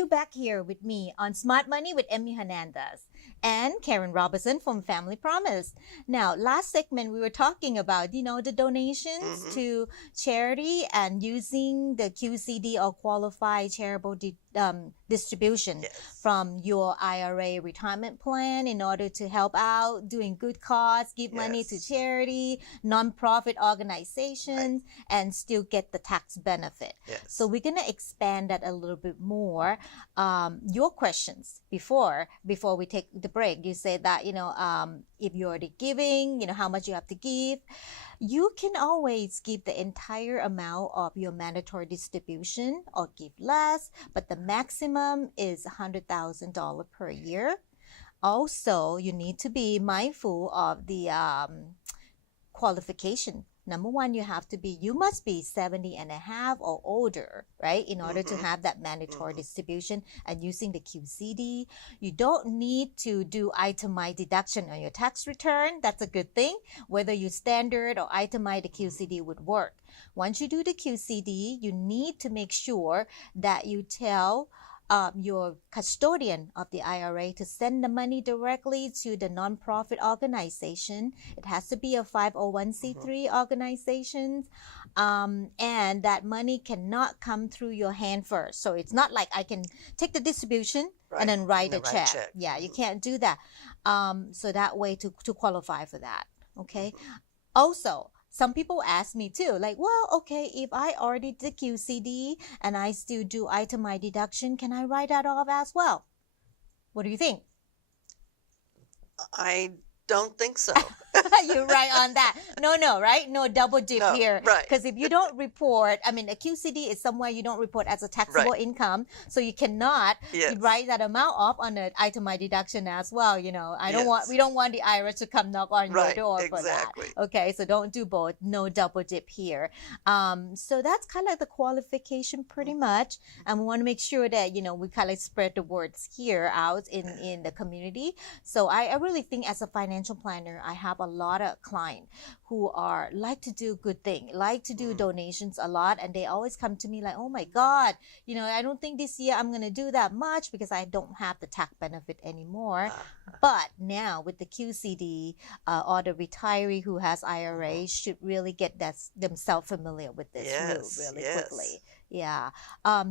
you back here with me on Smart Money with Emmy Hernandez and Karen Robinson from Family Promise. Now, last segment we were talking about, the donations to charity and using the QCD or qualified charitable distribution from your IRA retirement plan in order to help out doing good cause, give money to charity, nonprofit organizations, and still get the tax benefit. So we're going to expand that a little bit more. Your questions before we take the break, you said that, if you're already giving, how much you have to give. You can always give the entire amount of your mandatory distribution or give less, but the maximum is $100,000 per year. Also, you need to be mindful of the qualification. Number one, you must be 70 and a half or older, right? In order to have that mandatory distribution and using the QCD. You don't need to do itemized deduction on your tax return. That's a good thing. Whether you standard or itemized, the QCD would work. Once you do the QCD, you need to make sure that you tell your custodian of the IRA to send the money directly to the nonprofit organization. It has to be a 501c3 organization, and that money cannot come through your hand first. So it's not like I can take the distribution and then write a check. Yeah, you can't do that. So that way to qualify for that. Okay. Also, some people ask me too, like, well, okay, if I already did QCD and I still do itemized deduction, can I write that off as well? What do you think? I don't think so. You're right on that. No, right? No double dip here. Right. Because if you don't report, a QCD is somewhere you don't report as a taxable income, so you cannot write that amount off on an itemized deduction as well. We don't want the IRS to come knock on your door for that. Okay, so don't do both. No double dip here. So that's kind of like the qualification pretty much, and we want to make sure that we kind of spread the words here out in the community. So I really think as a financial planner, I have a lot of clients who like to do good thing, like to do donations a lot, and they always come to me like, oh my God, I don't think this year I'm going to do that much because I don't have the tax benefit anymore. But now with the QCD or the retiree who has IRA should really get themselves familiar with this rule really quickly. Yeah.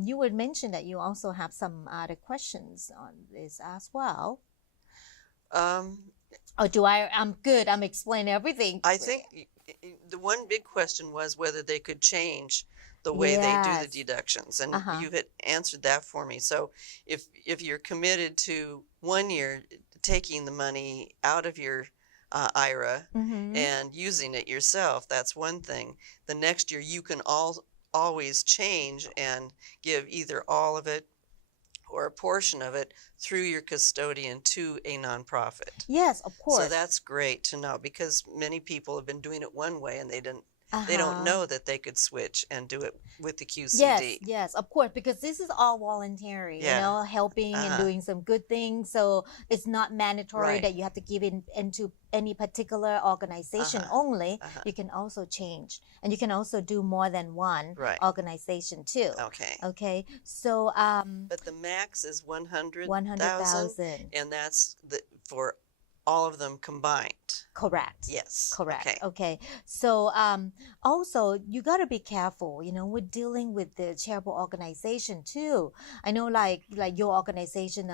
You would mention that you also have some other questions on this as well. I'm good. I'm explaining everything. I think the one big question was whether they could change the way they do the deductions. And you had answered that for me. So if you're committed to 1 year taking the money out of your IRA and using it yourself, that's one thing. The next year you can always change and give either all of it or a portion of it through your custodian to a nonprofit. Yes, of course. So that's great to know, because many people have been doing it one way and they don't know that they could switch and do it with the QCD. Yes, of course, because this is all voluntary, helping and doing some good things. So it's not mandatory that you have to give into any particular organization only. You can also change, and you can also do more than one organization too. Okay. So but the max is 100,000, and that's for all of them combined. Correct. Yes. Correct. Okay. So also you got to be careful, we're dealing with the charitable organization too. I know like your organization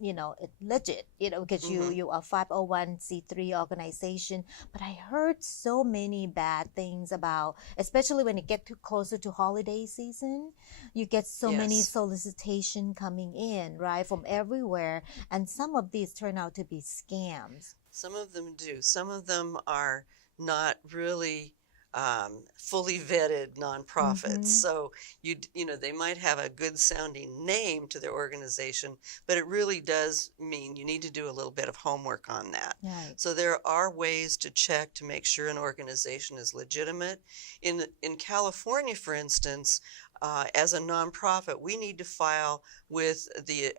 it's legit, because you are 501c3 organization. But I heard so many bad things about, especially when it get too closer to holiday season, you get so many solicitation coming in, right, from everywhere. And some of these turn out to be scams. Some of them do. Some of them are not really fully vetted nonprofits. So they might have a good sounding name to their organization, but it really does mean you need to do a little bit of homework on that. Right. So there are ways to check to make sure an organization is legitimate. In California, for instance, as a nonprofit, we need to file with the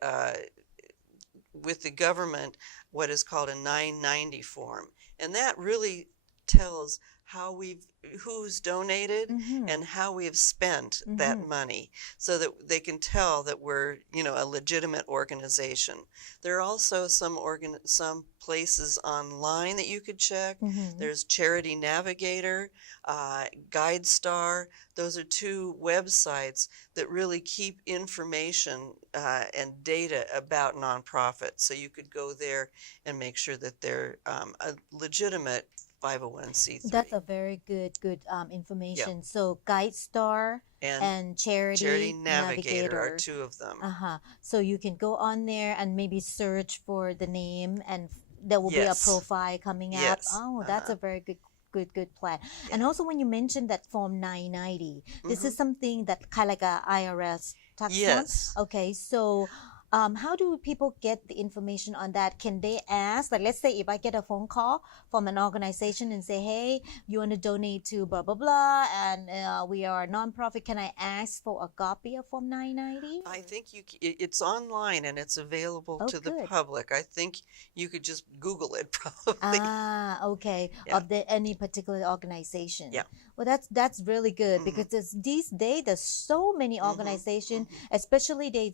government what is called a 990 form, and that really tells who's donated and how we've spent that money, so that they can tell that we're, a legitimate organization. There are also some places online that you could check. There's Charity Navigator, GuideStar. Those are two websites that really keep information and data about nonprofits. So you could go there and make sure that they're a legitimate 501c3. That's a very good information. Yeah. So GuideStar and Charity Navigator are two of them. So you can go on there and maybe search for the name, and there will be a profile coming up. Oh, that's a very good plan. Yeah. And also, when you mentioned that Form 990, this is something that kind of like a IRS tax form. Okay, so how do people get the information on that? Can they ask, like, let's say if I get a phone call from an organization and say, hey, you want to donate to blah, blah, blah, and we are a nonprofit, can I ask for a copy of Form 990? I think it's online and it's available to the public. I think you could just Google it probably. Okay. Yeah. Of any particular organization. Yeah. Well, that's really good because these days there's so many organizations, especially they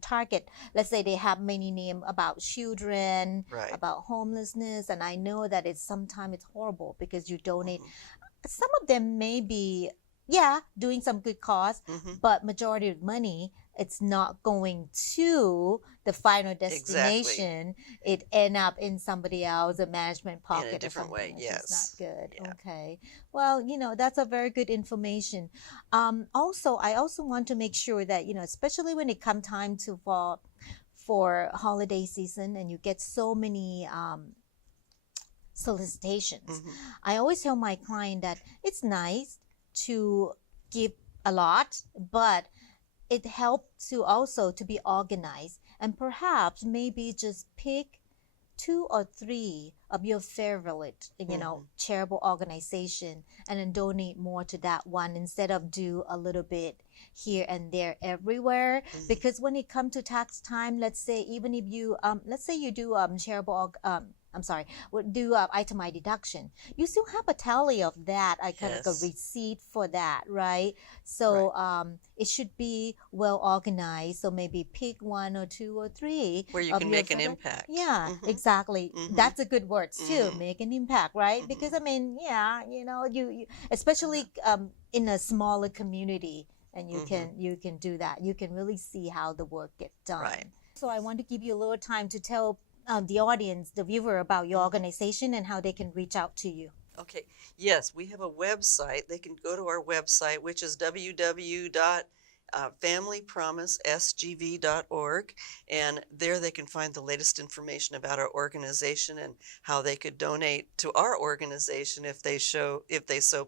target. Let's say they have many names about children, about homelessness, and I know that sometimes it's horrible because you donate. Some of them may be doing some good cause, but majority of money, it's not going to the final destination. Exactly. It end up in somebody else, a management pocket, in a different way. Yes, it's not good. Yeah. Okay, well, that's a very good information. Also, I also want to make sure that especially when it comes time to for holiday season, and you get so many solicitations. I always tell my client that it's nice to give a lot, but it helps to also to be organized, and perhaps maybe just pick 2 or 3 of your favorite, charitable organization, and then donate more to that one instead of do a little bit here and there everywhere. Because when it comes to tax time, let's say even if you let's say you do charitable do itemized deduction. You still have a tally of that, kind of a receipt for that, right? So it should be well organized. So maybe pick 1 or 2 or 3 where you can make an impact. Yeah, exactly. That's a good word too. Make an impact, right? Because I mean, you especially in a smaller community, and you can do that. You can really see how the work gets done. Right. So I want to give you a little time to tell the audience, the viewer, about your organization and how they can reach out to you. Okay. Yes, we have a website. They can go to our website, which is www.familypromisesgv.org, and there they can find the latest information about our organization and how they could donate to our organization if they so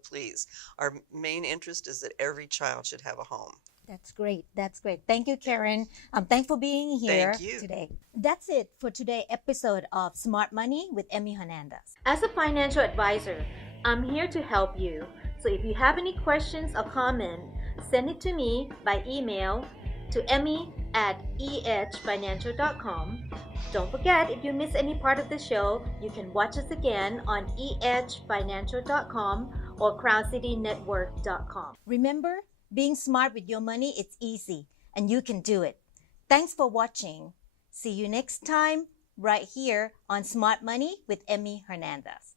please. Our main interest is that every child should have a home. That's great. That's great. Thank you, Karen. Thanks for being here today. That's it for today's episode of Smart Money with Emmy Hernandez. As a financial advisor, I'm here to help you. So if you have any questions or comments, send it to me by email to emmy@ehfinancial.com. Don't forget, if you miss any part of the show, you can watch us again on ehfinancial.com or crowncitynetwork.com. Remember, being smart with your money, it's easy, and you can do it. Thanks for watching. See you next time right here on Smart Money with Emmy Hernandez.